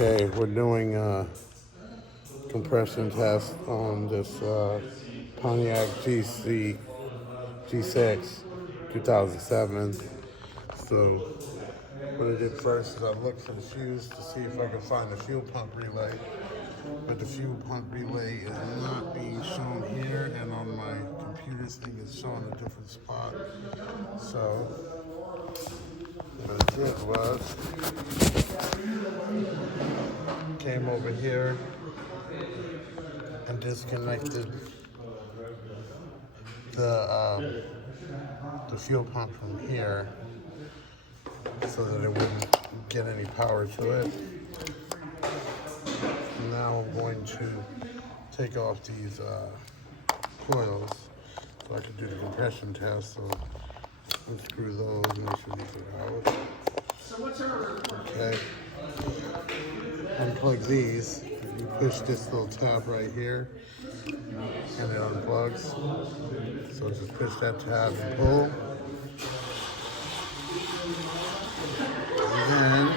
Okay, we're doing a compression test on this Pontiac G6 2007. So what I did first is I looked for the fuse to see if I could find the fuel pump relay. But the fuel pump relay is not being shown here, and on my computer's thing it's showing a different spot. So what I did was came over here and disconnected the fuel pump from here so that it wouldn't get any power to it. Now I'm going to take off these coils so I can do the compression test. So unscrew those, make sure these are out. Okay. Unplug these. You push this little tab right here and it unplugs. So just push that tab and pull. And then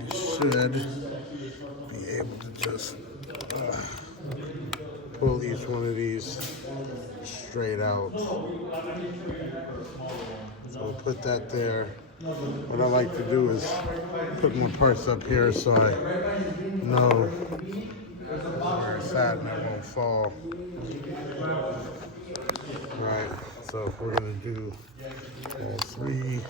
you should be able to just pull each one of these straight out. So we'll put that there. What I like to do is put more parts up here so I know where it's at and it won't fall. Alright, so we're gonna do all three.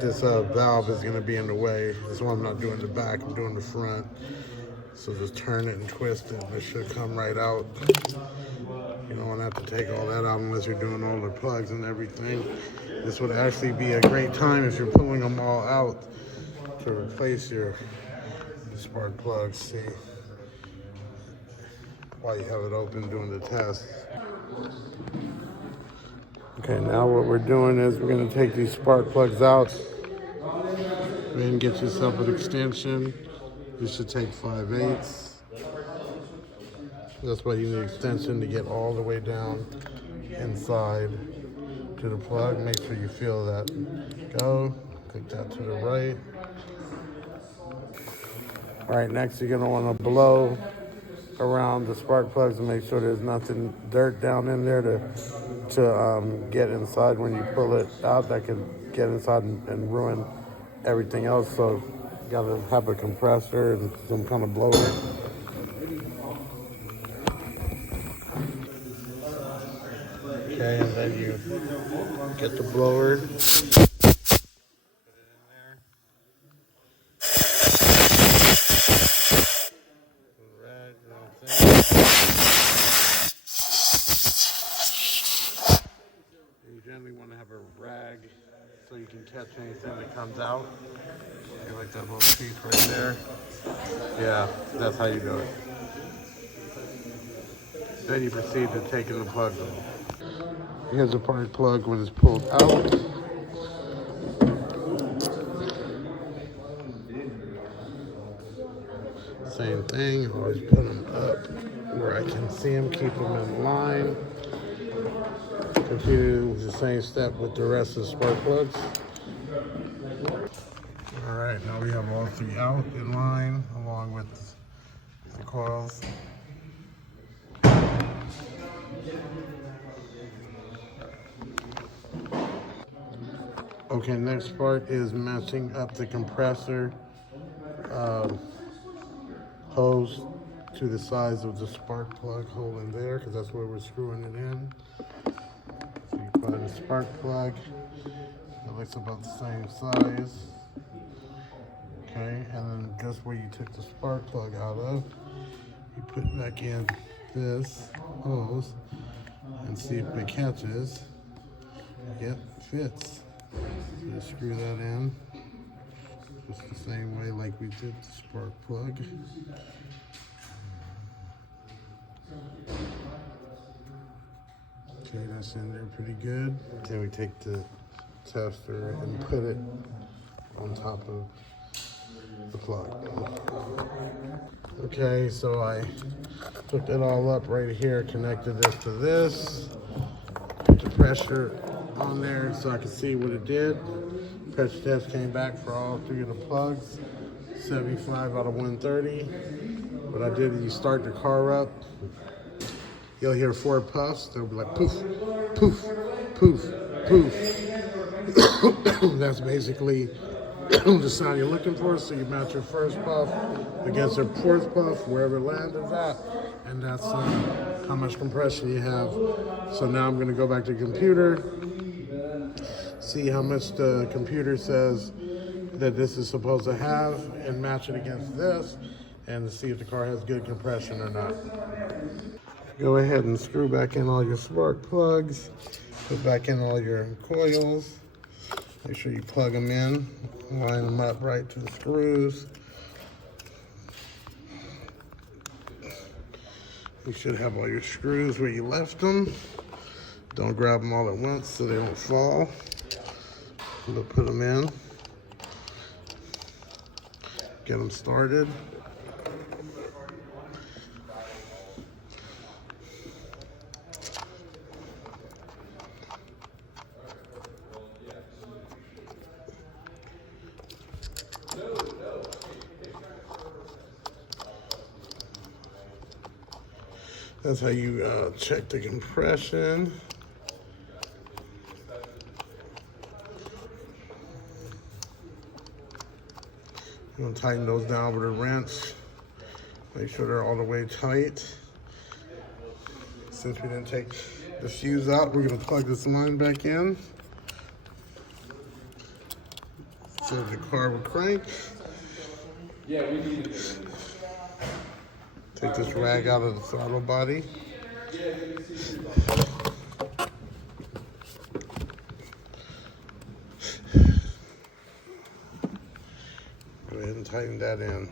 This valve is going to be in the way. That's why I'm not doing the back, I'm doing the front. So just turn it and twist it and it should come right out. You don't want to have to take all that out unless you're doing all the plugs and everything. This would actually be a great time if you're pulling them all out to replace your spark plugs. See, while you have it open doing the test. Okay, now what we're doing is we're going to take these spark plugs out. Then get yourself an extension. This should take 5/8. That's why you need an extension to get all the way down inside to the plug. Make sure you feel that go. Click that to the right. All right, next you're gonna wanna blow around the spark plugs and make sure there's nothing dirt down in there to get inside when you pull it out. That could get inside and ruin everything else. So you gotta have a compressor and some kind of blower. Okay, and then you get the blower. You generally want to have a rag so you can catch anything that comes out. You like that little piece right there. Yeah, that's how you do it. Then you proceed to taking the plug off. Here's the part plug when it's pulled out. Same thing, always put them up where I can see them, keep them in line. Continue the same step with the rest of the spark plugs. All right, now we have all three out in line along with the coils. Okay, next part is matching up the compressor hose to the size of the spark plug hole in there, because that's where we're screwing it in. So you put in a spark plug. It looks about the same size. Okay, and then just where you took the spark plug out of, you put back in this hose and see if it catches. Yep, fits. So you screw that in just the same way like we did the spark plug. Okay, that's in there pretty good. Then we take the tester and put it on top of the plug. Okay, so I hooked it all up right here, connected this to this, put the pressure on there so I could see what it did. Pressure test came back for all three of the plugs, 75 out of 130. What I did is you start the car up, you'll hear 4 puffs. They'll be like poof, poof, poof, poof. That's basically the sound you're looking for. So you match your first puff against your fourth puff, wherever it landed at, and that's how much compression you have. So now I'm going to go back to the computer, see how much the computer says that this is supposed to have, and match it against this, and see if the car has good compression or not. Go ahead and screw back in all your spark plugs, put back in all your coils. Make sure you plug them in, line them up right to the screws. You should have all your screws where you left them. Don't grab them all at once so they don't fall. But put them in. Get them started. That's how you check the compression. You're gonna tighten those down with a wrench. Make sure they're all the way tight. Since we didn't take the fuse out, we're gonna plug this line back in. So the car will crank. Yeah, we need it. Take this rag out of the throttle body. Go ahead and tighten that in.